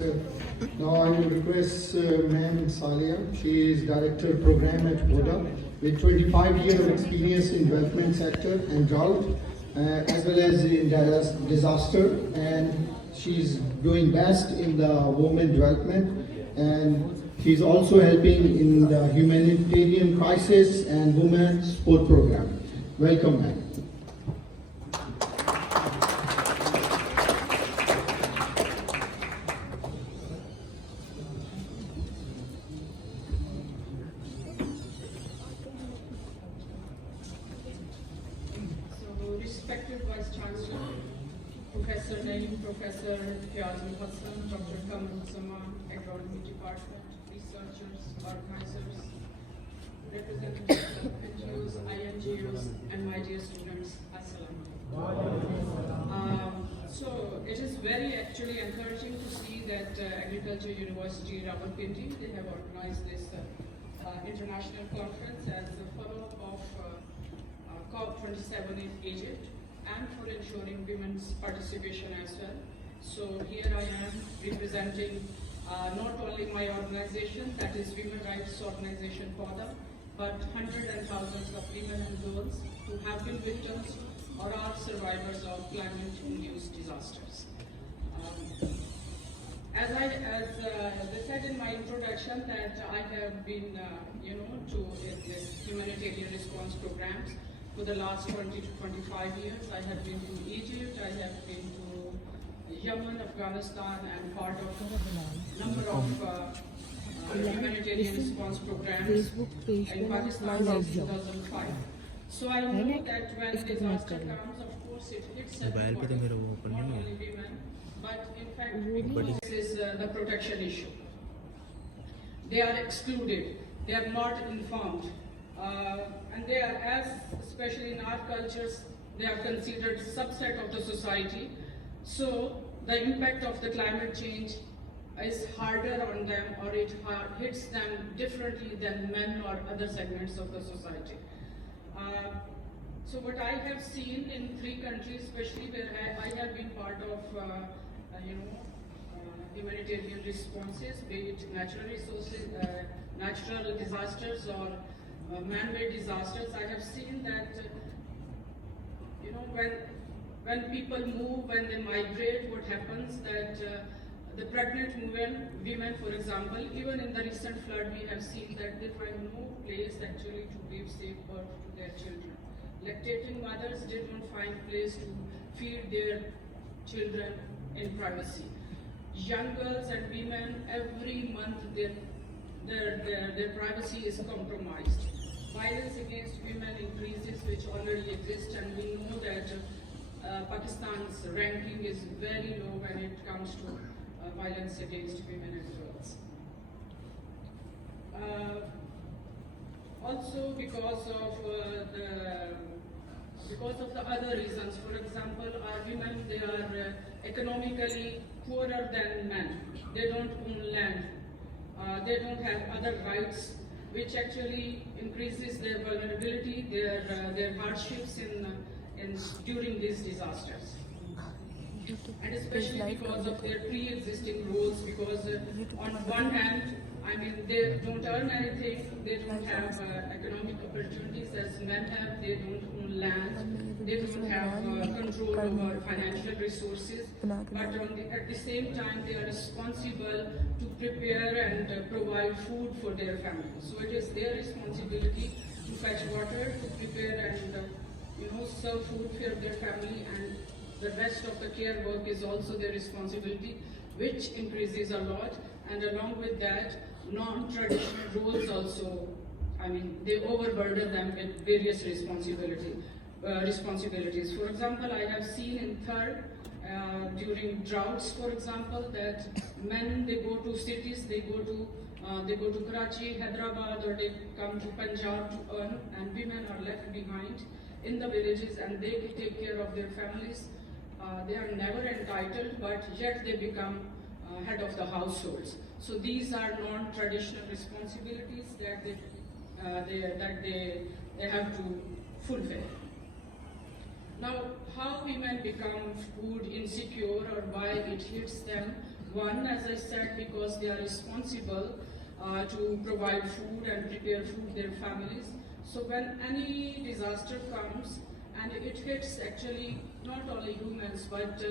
Now I will request Ma'am Salia. She is Director Program at PODA with 25 years of experience in development sector and drought as well as in disaster, and she's doing best in the women development, and she's also helping in the humanitarian crisis and women support program. Welcome, ma'am. Respected Vice Chancellor, Professor Naeem, Professor Fiyazul Hassan, Dr. Kamal Zaman, Agronomy Department, researchers, organizers, representatives of NGOs, INGOs, and my dear students, Assalamu alaikum. So it is very actually encouraging to see that Agriculture University Rawalpindi, they have organized this international conference as a follow-up of COP27 in Egypt, and for ensuring women's participation as well. So here I am representing not only my organization, that is Women Rights Organization PODA, but hundreds and thousands of women and girls who have been victims or are survivors of climate-induced disasters. As I said in my introduction, that I have been, to this humanitarian response programs for the last 20 to 25 years. I have been to Egypt, I have been to Yemen, Afghanistan, and part of a number of humanitarian response programs in Pakistan since 2005. So I know that when disaster comes, of course it hits everyone, not only women, but in fact this is the protection issue. They are excluded, they are not informed. And they are, especially in our cultures, they are considered subset of the society. So the impact of the climate change is harder on them, or it hits them differently than men or other segments of the society. So what I have seen in 3 countries, especially where I have been part of, humanitarian responses, be it natural resources, natural disasters, or man-made disasters, I have seen that, when people move, when they migrate, what happens that the pregnant women, for example, even in the recent flood, we have seen that they find no place actually to give safe birth to their children. Lactating mothers did not find place to feed their children in privacy. Young girls and women, every month their privacy is compromised. Violence against women increases, which already exists, and we know that Pakistan's ranking is very low when it comes to violence against women and girls. Also because of the other reasons. For example, our women, they are economically poorer than men. They don't own land. They don't have other rights, which actually increases their vulnerability, their hardships during these disasters. And especially because of their pre-existing roles, because on one hand, they don't earn anything, they don't have economic opportunities as men have, they don't own land, they don't have control over financial resources, but at the same time they are responsible to prepare and provide food for their families. So it is their responsibility to fetch water, to prepare and serve food for their family, and the rest of the care work is also their responsibility, which increases a lot. And along with that, non-traditional roles also, they overburden them with various responsibilities. For example, I have seen in third, during droughts, for example, that men, they go to cities, they go to Karachi, Hyderabad, or they come to Punjab to earn, and women are left behind in the villages, and they take care of their families. They are never entitled, but yet they become head of the households. So these are non-traditional responsibilities that they have to fulfill. Now, how women become food insecure, or why it hits them One, as I said, because they are responsible to provide food and prepare food their families. So when any disaster comes, and it hits actually not only humans but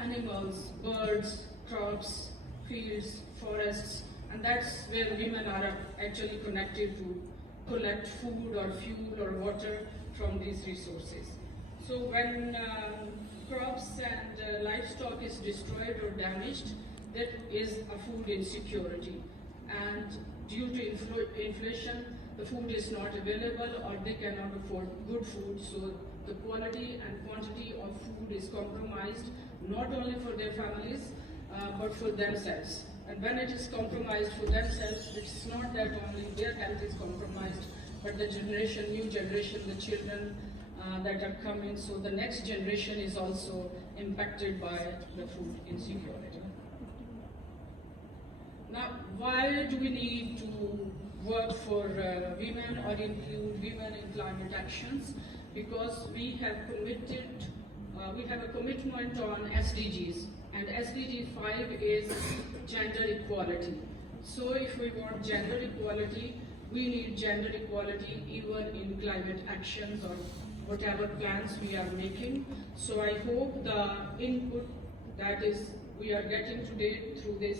animals, birds, crops, fields, forests, and that's where women are actually connected to collect food or fuel or water from these resources. So when crops and livestock is destroyed or damaged, that is a food insecurity. And due to inflation, the food is not available or they cannot afford good food. So the quality and quantity of food is compromised, not only for their families, but for themselves. And when it is compromised for themselves, it's not that only their health is compromised, but the generation, new generation, the children that are coming, so the next generation is also impacted by the food insecurity. Now, why do we need to work for women or include women in climate actions? Because we have committed, we have a commitment on SDGs, and SDG 5 is gender equality. So if we want gender equality, we need gender equality even in climate actions or whatever plans we are making. So I hope the input that is we are getting today through this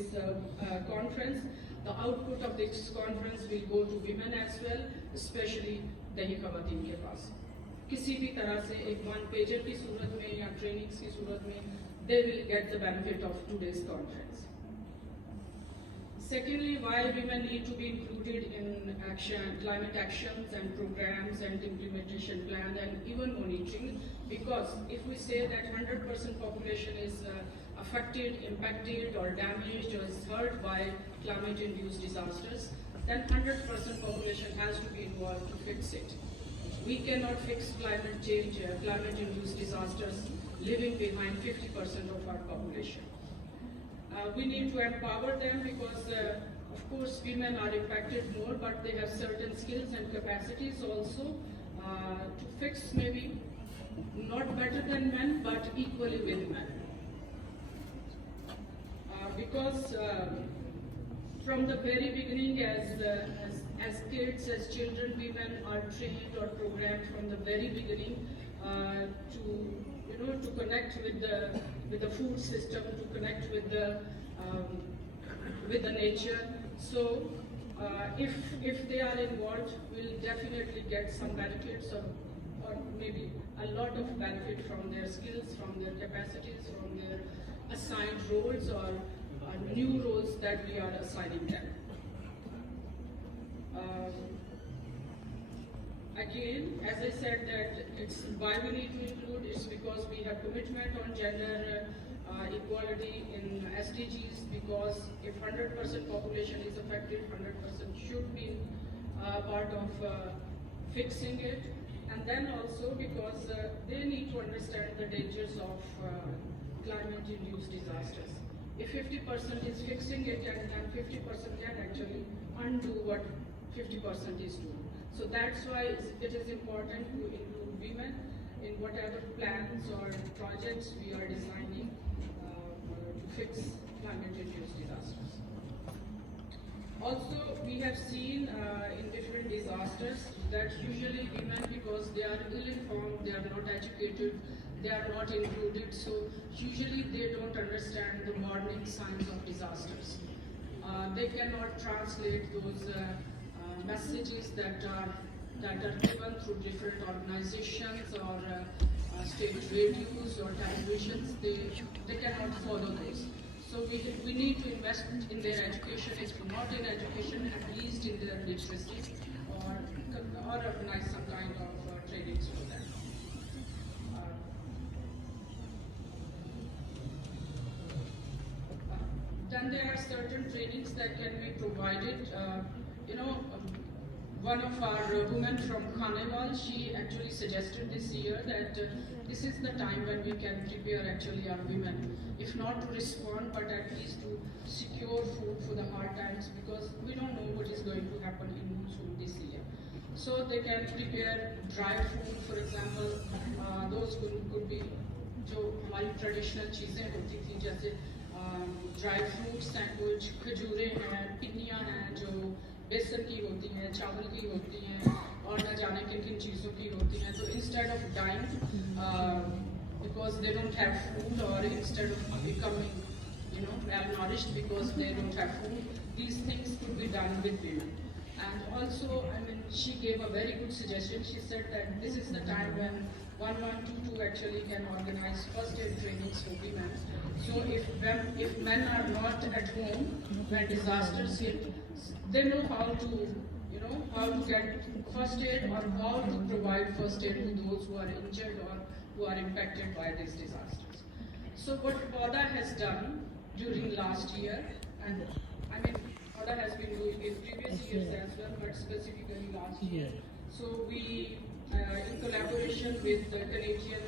conference, the output of this conference will go to women as well, especially दही खवातीन के पास किसी भी तरह से एक one pager की सूरत में या ट्रेनिंग्स की सूरत में they will get the benefit of today's conference. Secondly, why women need to be included in action, climate actions and programs and implementation plan and even monitoring, because if we say that 100% population is affected, impacted or damaged or is hurt by climate-induced disasters, then 100% population has to be involved to fix it. We cannot fix climate change, climate-induced disasters leaving behind 50% of our population. We need to empower them because, of course, women are impacted more, but they have certain skills and capacities also to fix maybe not better than men, but equally with men. Because from the very beginning, as kids, as children, women are trained or programmed from the very beginning to connect with the food system, to connect with the nature. So if they are involved, we'll definitely get some benefits or maybe a lot of benefit from their skills, from their capacities, from their assigned roles or new roles that we are assigning them. Again, as I said, that it's why we need to include, it's because we have commitment on gender equality in SDGs, because if 100% population is affected, 100% should be part of fixing it. And then also because they need to understand the dangers of climate-induced disasters. If 50% is fixing it, and then 50% can actually undo what 50% is doing. So that's why it is important to include women in whatever plans or projects we are designing to fix climate-induced disasters. Also, we have seen in different disasters that usually women, because they are ill-informed, they are not educated, they are not included, so usually they don't understand the warning signs of disasters. They cannot translate those messages that are given through different organizations or state radios or televisions. They cannot follow those. So we need to invest in their education, if not in education, at least in their literacy, or organize some kind of trainings for them. Then there are certain trainings that can be provided. One of our women from Carnival, she actually suggested this year that this is the time when we can prepare actually our women, if not to respond, but at least to secure food for the hard times, because we don't know what is going to happen in monsoon this year. So they can prepare dry food, for example, those could be जो हमारी traditional चीज़ें होती थी, जैसे dry fruits हैं, कुछ खजूरें हैं, पिन्नियाँ हैं जो बेसन की होती हैं, चावल की होती हैं और न जाने किन किन चीज़ों की होती हैं. तो instead of dying because they don't have food, or instead of becoming malnourished because they don't have food, these things could be done with women. And also, she gave a very good suggestion. She said that this is the time when 1122 actually can organize first aid trainings for women. So if men are not at home when disasters hit, they know how to get first aid or how to provide first aid to those who are injured or who are impacted by these disasters. So what PODA has done during last year, and PODA has been doing in previous years as well, but specifically last year. So we, in collaboration with the Canadian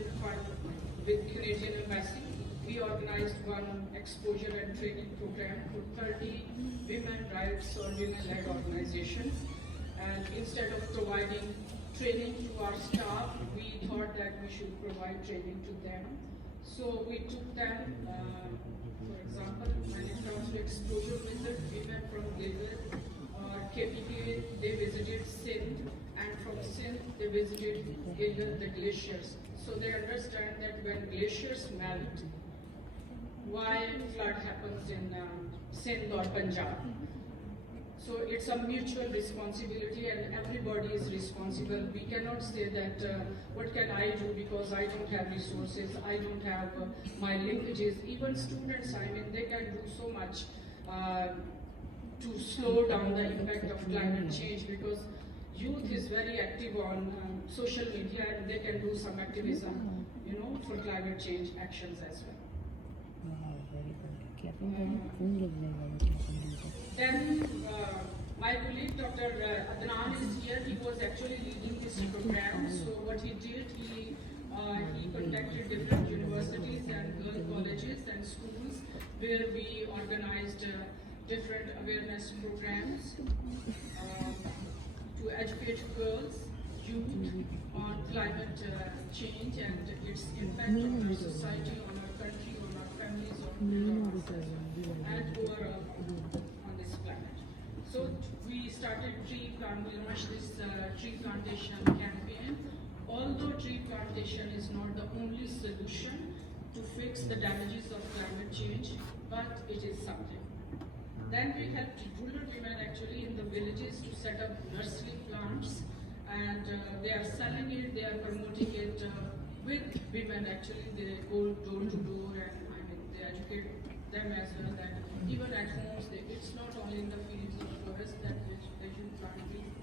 Embassy, we organized one exposure and training program for 30 women rights or women-led organizations. And instead of providing training to our staff, we thought that we should provide training to them. So we took them, for example, when it comes to exposure visit, women from Gilgit or KPK, they visited Sindh, and from Sindh they visited Gilgit, the glaciers. So they understand that when glaciers melt, why flood happens in Sindh or Punjab. So it's a mutual responsibility and everybody is responsible. We cannot say that what can I do because I don't have resources, I don't have my linkages. Even students, they can do so much to slow down the impact of climate change, because youth is very active on social media and they can do some activism, for climate change actions as well. Then my colleague Dr. Adnan is here. He was actually leading this program. So what he did, he contacted different universities and girl colleges and schools where we organized different awareness programs to educate girls, youth on climate change and its impact on our society, on our country, on our families, on ourselves, and overall on this planet. So we started we launched this tree plantation campaign. Although tree plantation is not the only solution to fix the damages of climate change, but it is something. Then we helped rural women actually in the villages to set up nursery plants, and they are selling it, they are promoting it with women actually. They go door to door and they educate them as well that even at homes, it's not only in the fields or forests that they should plant trees,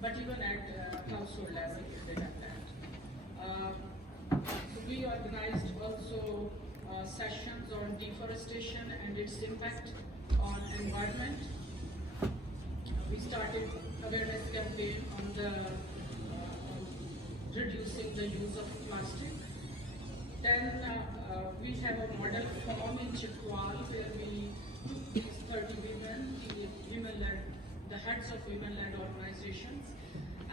but even at household level they have that. So we organized also sessions on deforestation and its impact on environment. We started awareness campaign on the reducing the use of plastic. Then we have a model farm in Chikwal where we took these 30 women, the heads of women-led organizations,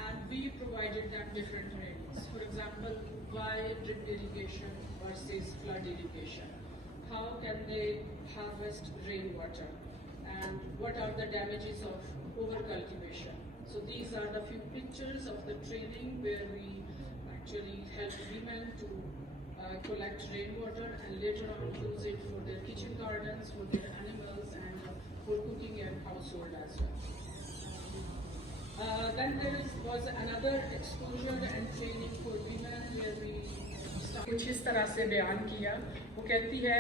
and we provided them different trainings. For example, why drip irrigation versus flood irrigation? How can they harvest rainwater? And what are the damages of overcultivation? So these are the few pictures of the training where we actually help women to collect rainwater and later on use it for their kitchen gardens, for their animals, and for cooking and household as well. Then there was another exposure and training for women where we कुछ इस तरह से बयान किया. वो कहती है,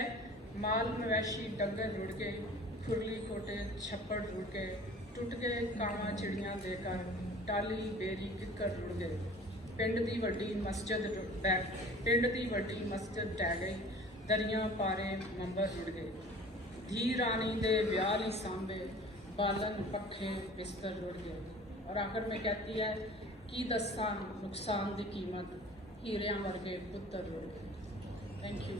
माल मवेशी डंगर रुड़ गए, खुरली खोटे छप्पड़ रुड़ गए, टूट गए कावां चिड़ियां देकर, टाली बेरी किक्कर रुड़ गए, पिंड दी वड्डी मस्जिद ढह गई, दरियां पारे मंबर रुड़ गए, धी रानी दे ब्याह ली सांबे, बालन पखे बिस्तर रुड़ गए. और आखिर में कहती है कि दस्सां नुकसान दी कीमत, हीरियां वर्गे पुत्तर रुड़ गए. Thank you.